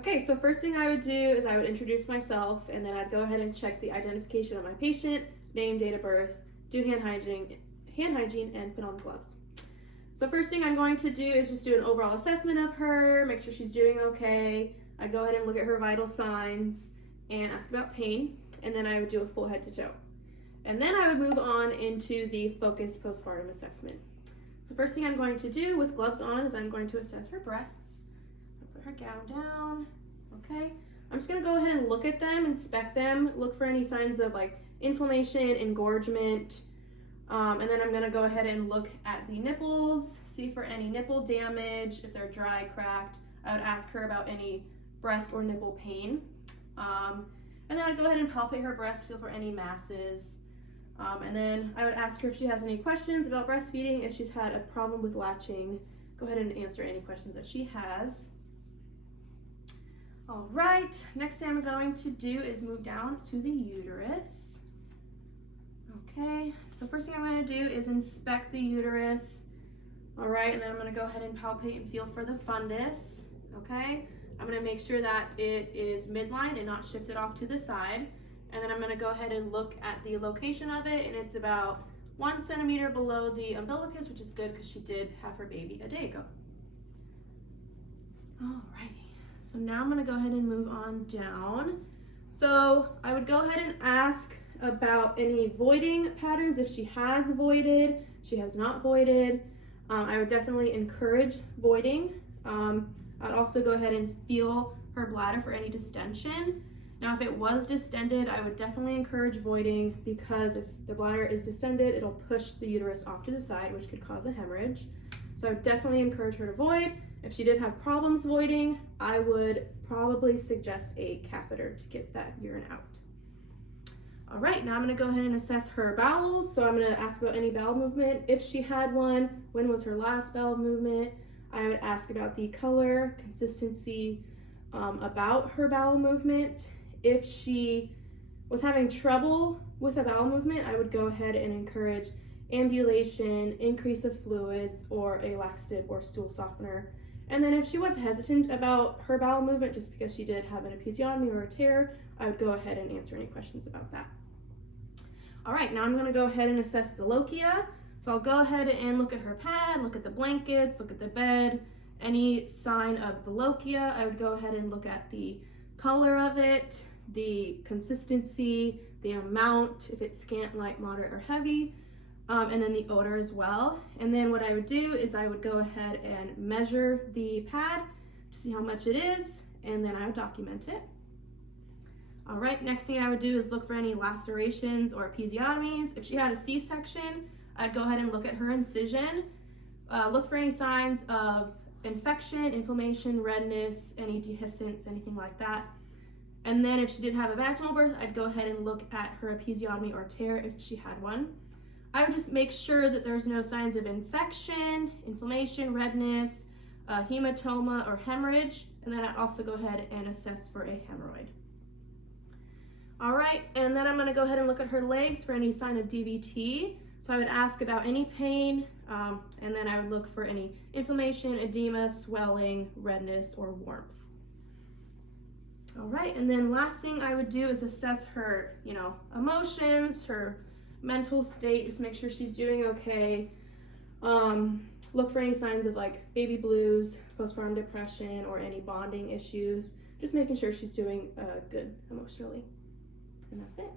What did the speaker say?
Okay, so first thing I would do is I would introduce myself, and then I'd go ahead and check the identification of my patient, name, date of birth, do hand hygiene, and put on gloves. So first thing I'm going to do is just do an overall assessment of her, make sure she's doing okay. I'd go ahead and look at her vital signs and ask about pain, and then I would do a full head to toe. And then I would move on into the focused postpartum assessment. So first thing I'm going to do with gloves on is I'm going to assess her breasts. I'll put her gown down, okay? I'm just gonna go ahead and look at them, inspect them, look for any signs of like inflammation, engorgement, and then I'm gonna go ahead and look at the nipples, see for any nipple damage, if they're dry, cracked. I would ask her about any breast or nipple pain. And then I'd go ahead and palpate her breast, feel for any masses. And then I would ask her if she has any questions about breastfeeding, if she's had a problem with latching. Go ahead and answer any questions that she has. All right, next thing I'm going to do is move down to the uterus. Okay, so first thing I'm going to do is inspect the uterus. All right, and then I'm going to go ahead and palpate and feel for the fundus. Okay, I'm going to make sure that it is midline and not shifted off to the side. And then I'm going to go ahead and look at the location of it, and it's about 1 centimeter below the umbilicus, which is good because she did have her baby a day ago. Alrighty, so now I'm going to go ahead and move on down. So I would go ahead and ask about any voiding patterns. If she has voided, she has not voided, I would definitely encourage voiding. I'd also go ahead and feel her bladder for any distension. Now, if it was distended, I would definitely encourage voiding, because if the bladder is distended, it'll push the uterus off to the side, which could cause a hemorrhage. So I would definitely encourage her to void. If she did have problems voiding, I would probably suggest a catheter to get that urine out. All right, now I'm gonna go ahead and assess her bowels. So I'm gonna ask about any bowel movement. If she had one, when was her last bowel movement? I would ask about the color, consistency, about her bowel movement. If she was having trouble with a bowel movement, I would go ahead and encourage ambulation, increase of fluids, or a laxative or stool softener. And then if she was hesitant about her bowel movement just because she did have an episiotomy or a tear, I would go ahead and answer any questions about that. All right, now I'm gonna go ahead and assess the lochia. So I'll go ahead and look at her pad, look at the blankets, look at the bed, any sign of the lochia. I would go ahead and look at the color of it, the consistency, the amount, if it's scant, light, moderate, or heavy, and then the odor as well. And then what I would do is I would go ahead and measure the pad to see how much it is, and then I would document it. All right, next thing I would do is look for any lacerations or episiotomies. If she had a C-section, I'd go ahead and look at her incision, look for any signs of infection, inflammation, redness, any dehiscence, anything like that. And then if she did have a vaginal birth, I'd go ahead and look at her episiotomy or tear if she had one. I would just make sure that there's no signs of infection, inflammation, redness, hematoma, or hemorrhage. And then I'd also go ahead and assess for a hemorrhoid. All right, and then I'm gonna go ahead and look at her legs for any sign of DVT. So I would ask about any pain, and then I would look for any inflammation, edema, swelling, redness, or warmth. All right, and then last thing I would do is assess her, emotions, her mental state, just make sure she's doing okay. Look for any signs of like baby blues, postpartum depression, or any bonding issues. Just making sure she's doing good emotionally. And that's it.